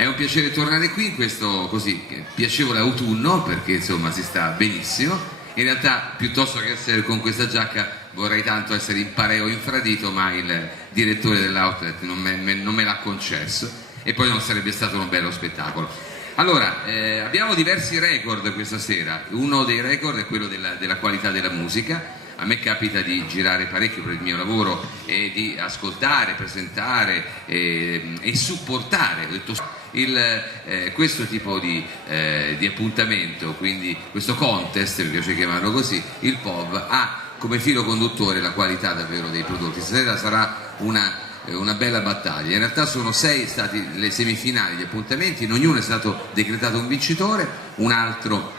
È un piacere tornare qui in questo così piacevole autunno, perché insomma si sta benissimo. In realtà, piuttosto che essere con questa giacca, vorrei tanto essere in pareo infradito, ma il direttore dell'outlet non me l'ha concesso, e poi non sarebbe stato un bello spettacolo. Allora, abbiamo diversi record questa sera. Uno dei record è quello della qualità della musica. A me capita di girare parecchio per il mio lavoro e di ascoltare, presentare e supportare, ho detto, questo tipo di appuntamento, quindi questo contest, mi piace chiamarlo così, il POV, ha come filo conduttore la qualità davvero dei prodotti. Stasera sarà una bella battaglia. In realtà sono 6 stati le semifinali, gli appuntamenti, in ognuno è stato decretato un vincitore, un altro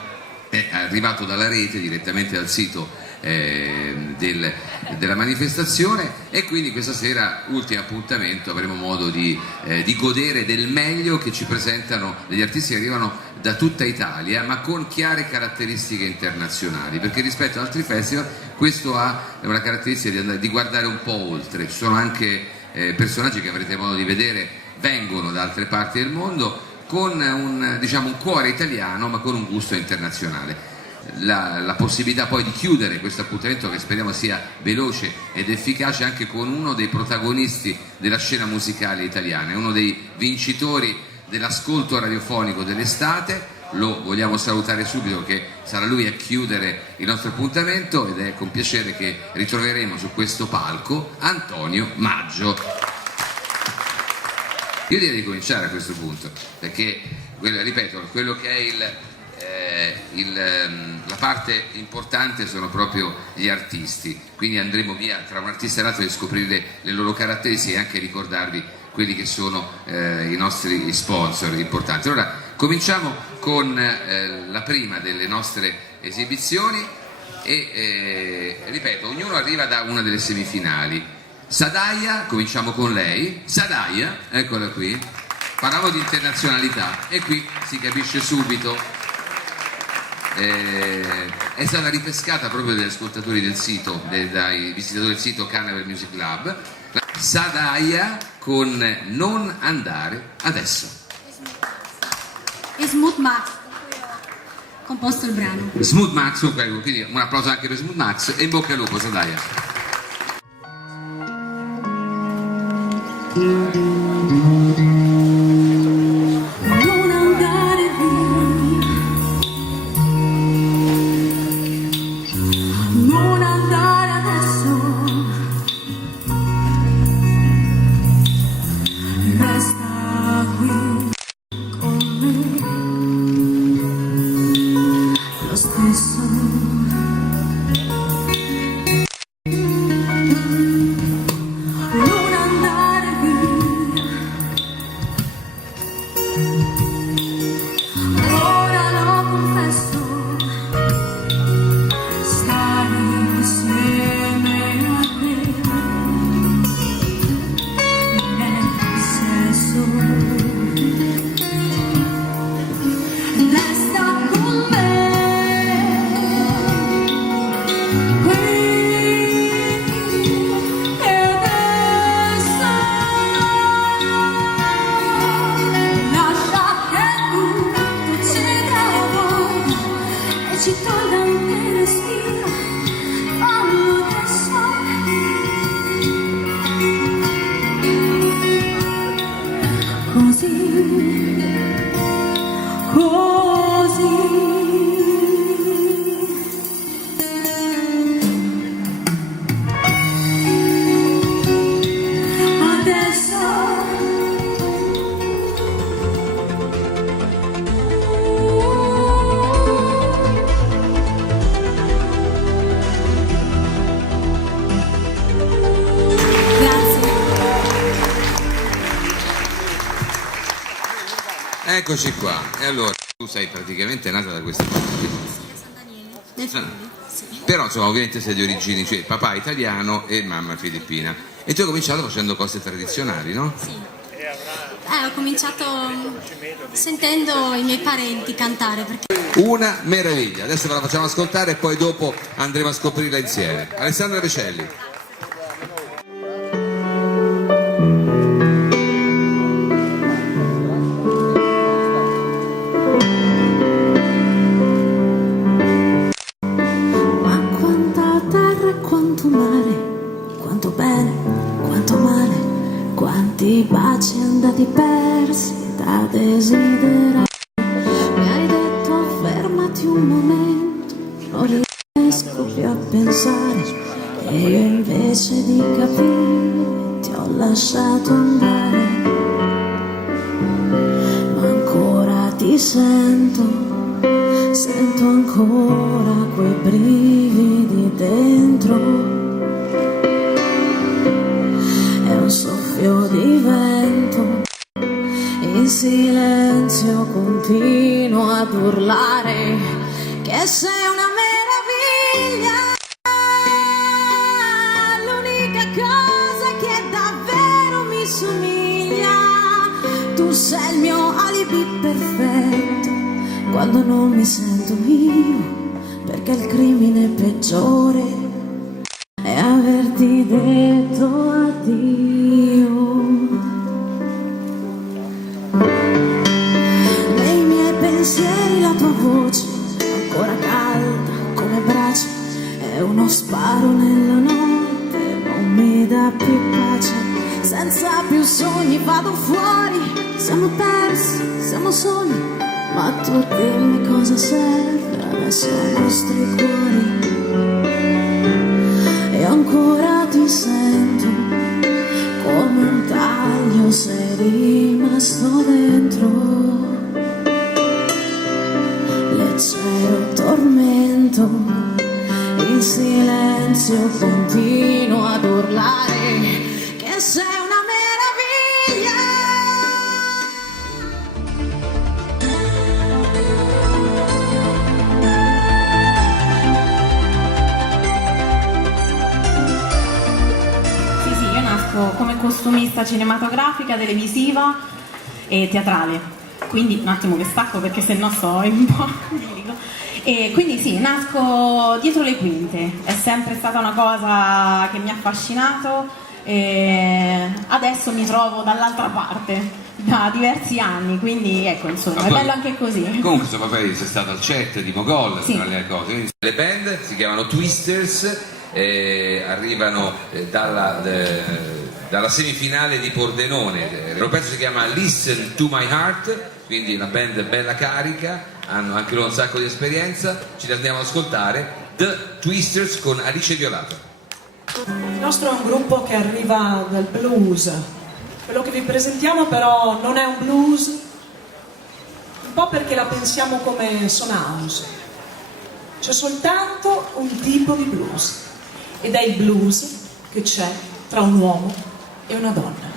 è arrivato dalla rete, direttamente dal sito della manifestazione, e quindi questa sera, ultimo appuntamento, avremo modo di godere del meglio che ci presentano degli artisti che arrivano da tutta Italia, ma con chiare caratteristiche internazionali, perché rispetto ad altri festival questo ha una caratteristica di guardare un po' oltre. Ci sono anche personaggi che avrete modo di vedere, vengono da altre parti del mondo con un cuore italiano ma con un gusto internazionale. La possibilità poi di chiudere questo appuntamento, che speriamo sia veloce ed efficace, anche con uno dei protagonisti della scena musicale italiana, uno dei vincitori dell'ascolto radiofonico dell'estate. Lo vogliamo salutare subito, che sarà lui a chiudere il nostro appuntamento, ed è con piacere che ritroveremo su questo palco Antonio Maggio. Io direi di cominciare a questo punto, perché ripeto, quello che è la parte importante sono proprio gli artisti, quindi andremo via tra un artista e l'altro di scoprire le loro caratteristiche e anche ricordarvi quelli che sono i nostri sponsor importanti. Allora cominciamo con la prima delle nostre esibizioni e ripeto, ognuno arriva da una delle semifinali. Sadaya, cominciamo con lei. Sadaya, eccola qui. Parliamo di internazionalità e qui si capisce subito. È stata ripescata proprio dagli ascoltatori del sito, dai visitatori del sito Carnival Music Club. Sadaya con Non andare adesso. E Smooth Max composto il brano. Smooth Max, quindi un applauso anche per Smooth Max e in bocca al lupo, Sadaya. Eccoci qua, e allora tu sei praticamente nata da questa parte qui. San Daniele. Sì. Però insomma ovviamente sei di origini, cioè papà italiano e mamma filippina. E tu hai cominciato facendo cose tradizionali, no? Sì. Ho cominciato sentendo i miei parenti cantare, perché... Una meraviglia, adesso ve la facciamo ascoltare e poi dopo andremo a scoprirla insieme. Alessandra Vecelli. diversi da desiderare. Mi hai detto fermati un momento, non riesco più a pensare, e io invece di capire ti ho lasciato andare. Ma ancora ti sento ancora quei brividi dentro. È un soffio di vento, in silenzio continuo ad urlare che sei una meraviglia, l'unica cosa che davvero mi somiglia. Tu sei il mio alibi perfetto quando non mi sento io, perché il crimine peggiore è averti detto addio. Nei miei pensieri la tua voce, ancora calda come braccia, è uno sparo nella notte, non mi dà più pace. Senza più sogni vado fuori, siamo persi, siamo soli. Ma tu dimmi cosa serve adesso ai nostri cuori. E ancora ti sento come un taglio, sei rimasto dentro. Leggero tormento, in silenzio continuo ad urlare che sei una meraviglia. Come costumista cinematografica, televisiva e teatrale, quindi un attimo che stacco perché sennò sto un po' e quindi sì, nasco dietro le quinte, è sempre stata una cosa che mi ha affascinato e adesso mi trovo dall'altra parte da diversi anni, quindi ecco, insomma, è bello anche così. Comunque suo papà sei stato al CET di Mogol, sì, tra le cose. Quindi, le band si chiamano Twisters, arrivano dalla semifinale di Pordenone. Il pezzo si chiama Listen to My Heart, quindi una band bella carica, hanno anche loro un sacco di esperienza. Ci andiamo ad ascoltare The Twisters con Alice Violato. Il nostro è un gruppo che arriva dal blues. Quello che vi presentiamo però non è un blues, un po' perché la pensiamo come Son House. C'è soltanto un tipo di blues, ed è il blues che c'è tra un uomo e una donna.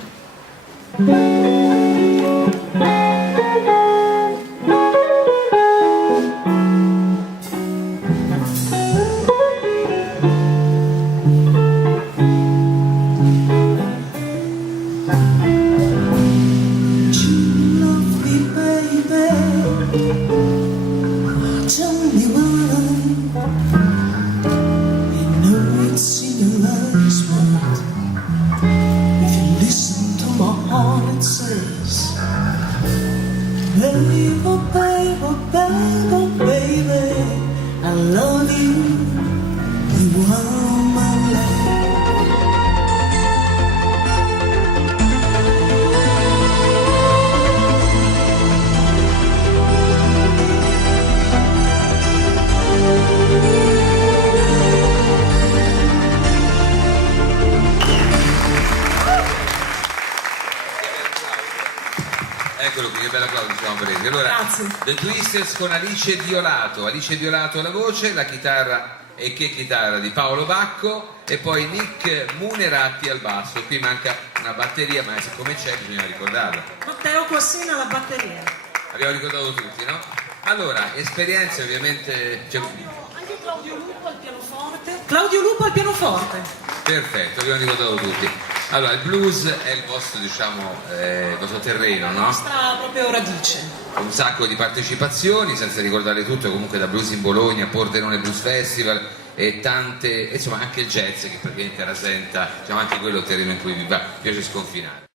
Eccolo qui, che bella cosa ci siamo presi. Allora, grazie. The Twisters con Alice Violato alla voce, la chitarra e che chitarra di Paolo Bacco e poi Nick Muneratti al basso. Qui manca una batteria, ma siccome c'è bisogna ricordarla. Matteo Cossina alla batteria. Abbiamo ricordato tutti, no? Allora, esperienze ovviamente... Anche Claudio Lupo al pianoforte. Claudio Lupo al pianoforte. Perfetto, abbiamo ricordato tutti. Allora, il blues è il vostro, diciamo, il vostro terreno, no? La nostra proprio radice. Un sacco di partecipazioni, senza ricordare tutto, comunque da Blues in Bologna, Pordenone Blues Festival e tante, insomma anche il jazz che praticamente rasenta, diciamo, anche quello è il terreno in cui vi piace sconfinare.